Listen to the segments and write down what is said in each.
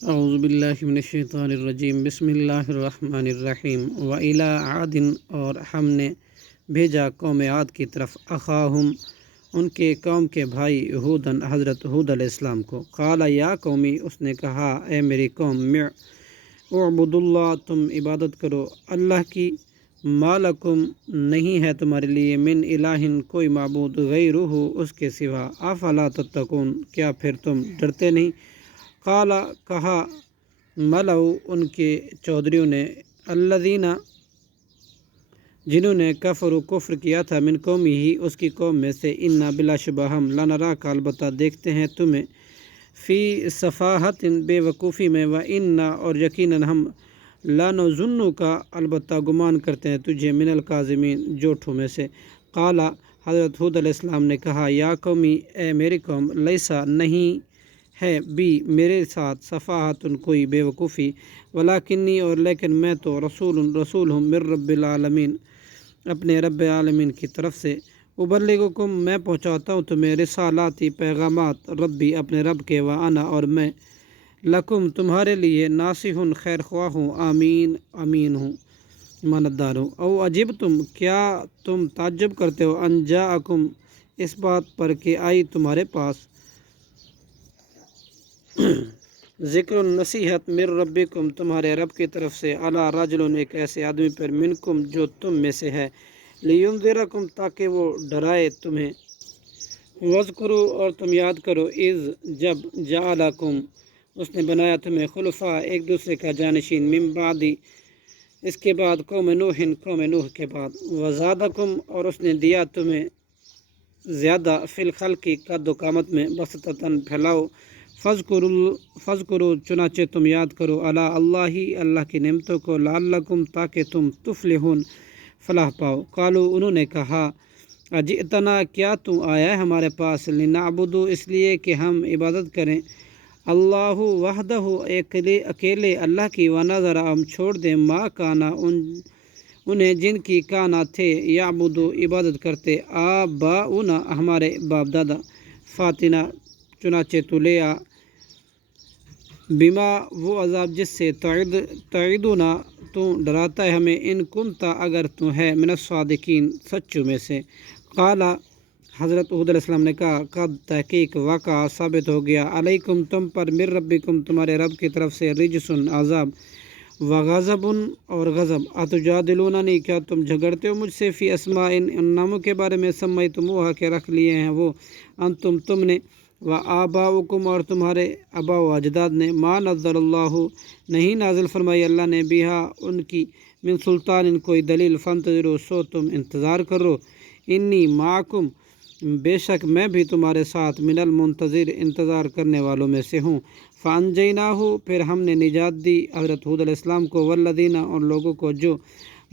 اعوذ باللہ من الشیطان الرجیم بسم اللہ الرحمن الرحیم وَإِلَىٰ عَادٍ اور ہم نے بھیجا قوم عاد کی طرف اخاہم ان کے قوم کے بھائی ہودن حضرت ہود علیہ السلام کو قال یا قومی اس نے کہا اے میری قوم اعبدوا اللہ تم عبادت کرو اللہ کی ما لکم نہیں ہے تمہارے لیے من الہ کوئی معبود غیرہ اس کے سوا افلا تتقون کیا پھر تم ڈرتے نہیں قال کہا ملؤ ان کے چودھریوں نے الذین جنہوں نے کفر کیا تھا من قومی ہی اس کی قوم میں سے انا بلا شبہ ہم لنراک البتہ دیکھتے ہیں تمہیں فی صفاحت بے وقوفی میں و انا اور یقیناً ہم لنظنک البتہ گمان کرتے ہیں تجھے من الکاذبین جھوٹوں میں سے قال حضرت ہود علیہ السلام نے کہا یا قومی اے میری قوم لیسا نہیں ہے بھی میرے ساتھ صفاحت کوئی بے وقوفی ولاکنی اور لیکن میں تو رسول ہوں من رب العالمین اپنے رب العالمین کی طرف سے ابلغکم میں پہنچاتا ہوں تمہیں رسالاتی پیغامات ربی اپنے رب کے وانا اور میں لکم تمہارے لیے ناصح خیر خواہ ہوں امین ہوں امانتدار ہوں او عجب تم کیا تم تعجب کرتے ہو ان جاءکم اس بات پر کہ آئی تمہارے پاس ذکر نصیحت من ربکم تمہارے رب کی طرف سے علی رجل ایک ایسے آدمی پر منکم جو تم میں سے ہے لینذرکم تاکہ وہ ڈرائے تمہیں وذکروا اور تم یاد کرو اذ جب جعلکم اس نے بنایا تمہیں خلفاء ایک دوسرے کا جانشین من بعدی اس کے بعد قوم نوح کے بعد وزادکم اور اس نے دیا تمہیں زیادہ فی الخلق قد و قامت میں بسطتاً پھیلاؤ فذکروا چنانچہ تم یاد کرو اللہ کی نعمتوں کو لعلکم تاکہ تم تفلحون فلاح پاؤ قالو انہوں نے کہا اجئتنا کیا تو آیا ہے ہمارے پاس لنعبدو اس لیے کہ ہم عبادت کریں اللہ وحدہ اکیلے اللہ کی ونذر ہم چھوڑ دیں ما کانا انہیں جن کی کانا تھے یعبدو عبادت کرتے آباؤنا ہمارے باپ دادا فاتنا چنانچہ تو لے آ بما وہ عذاب جس سے تعیدنا تو ڈراتا ہے ہمیں ان کنتا اگر تو ہے من الصادقین سچوں میں سے قال حضرت ہود علیہ السلام نے کہا قد تحقیق واقع ثابت ہو گیا علیکم تم پر من ربکم تمہارے رب کی طرف سے رجسن عذاب وغضب اور غضب اتجادلوننی کیا تم جھگڑتے ہو مجھ سے فی اسماء ان ناموں کے بارے میں سمیتموہا کے رکھ لیے ہیں وہ تم نے و آباؤکم اور تمہارے آبا و اجداد نے ما نزل اللہ نہیں نازل فرمائی اللہ نے بہا ان کی من سلطان ان کوئی دلیل فانتظروا سو تم انتظار کرو انی معکم بے شک میں بھی تمہارے ساتھ من المنتظر انتظار کرنے والوں میں سے ہوں فانجیناہ پھر ہم نے نجات دی حضرت ہود علیہ السلام کو والذین اور لوگوں کو جو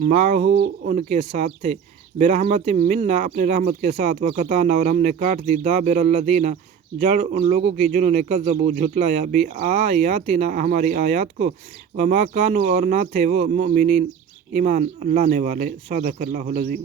معہ ان کے ساتھ تھے برحمت منا اپنے رحمت کے ساتھ وقطعنا اور ہم نے کاٹ دی دابر الذین جڑ ان لوگوں کی جنہوں نے کذبوا جھٹلایا بآیاتنا ہماری آیات کو وما کانوا اور نہ تھے وہ مؤمنین ایمان لانے والے صدق اللہ العظیم۔